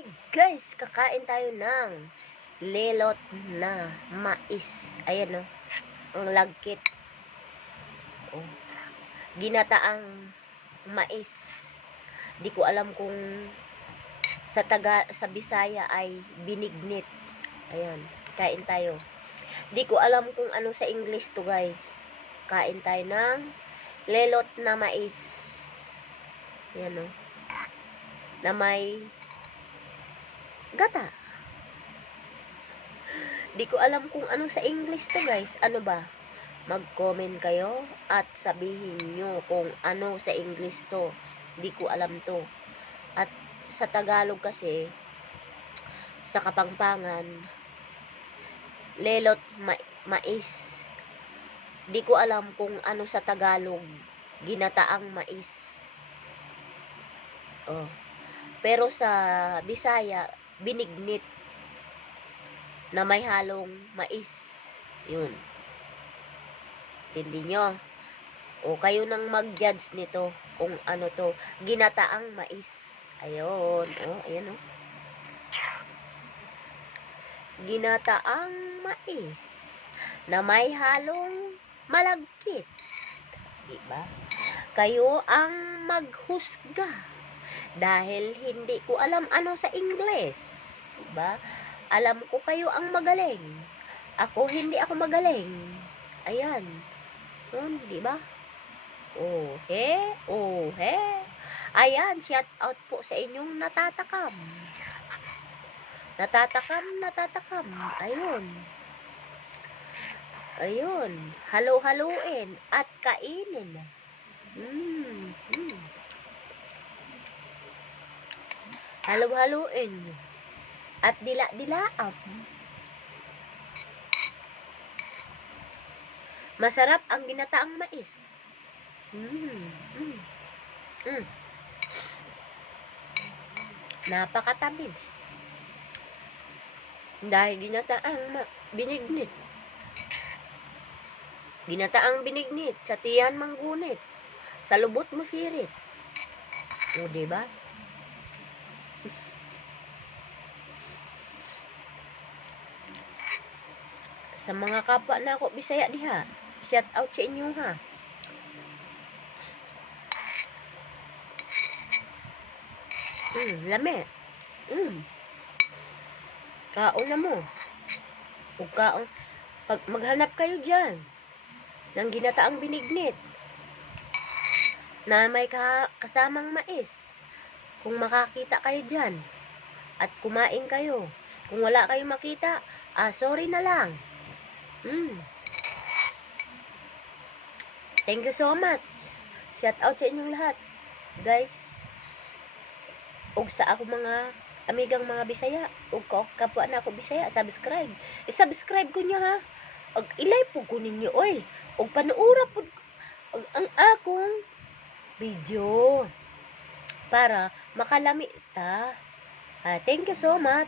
Hi guys, kakain tayo ng lelot na mais. Ayan o, ang lagkit. Oh, ginataang mais. Di ko alam kung sa Bisaya ay binignit. Ayan, kain tayo. Di ko alam kung ano sa English to guys. Kain tayo ng lelot na mais. Ayan o, na may gata. Di ko alam kung ano sa English to guys. Ano ba? Mag-comment kayo at sabihin nyo kung ano sa English to. Di ko alam to. At sa Tagalog kasi, sa Kapampangan, lelot mais. Di ko alam kung ano sa Tagalog, ginataang mais. Oh. Pero sa Bisaya, binignit na may halong mais. Yun. Tindi nyo. O kayo nang mag-judge nito kung ano to. Ginataang mais. Ayun. O, ayan o. Ginataang mais na may halong malagkit. Diba? Kayo ang maghusga. Dahil hindi ko alam ano sa English. Diba? Alam ko kayo ang magaling. Ako, hindi ako magaling. Ayan. Di ba? Oh, he. Oh, he. Ayan, shout out po sa inyong natatakam. Natatakam. Ayun. Ayun. Halo-haloin at kainin. Halo-haloin. At dila-dilaam. Masarap ang ginataang mais. Napakatamis. Dahil ginataang binignit. Ginataang binignit. Sa tiyan manggunit. Sa lubot mo sirit. O, diba? Sa mga kapwa na ako Bisaya diha, shout out sa inyo ha. Lami. Kaon na mo. Ug kaon. Pag maghanap kayo dyan ng ginataang binignit na may kasamang mais. Kung makakita kayo dyan at kumain kayo. Kung wala kayong makita, sorry na lang. Thank you so much. Shout out sa inyong lahat. Guys, ug sa ako mga amigang mga Bisaya, ug kapwa na ako Bisaya, subscribe. I-subscribe ko niya ha. Ug ilay po ko ninyo, oy. Ug panuura po ang akong video para makalami ta. Thank you so much.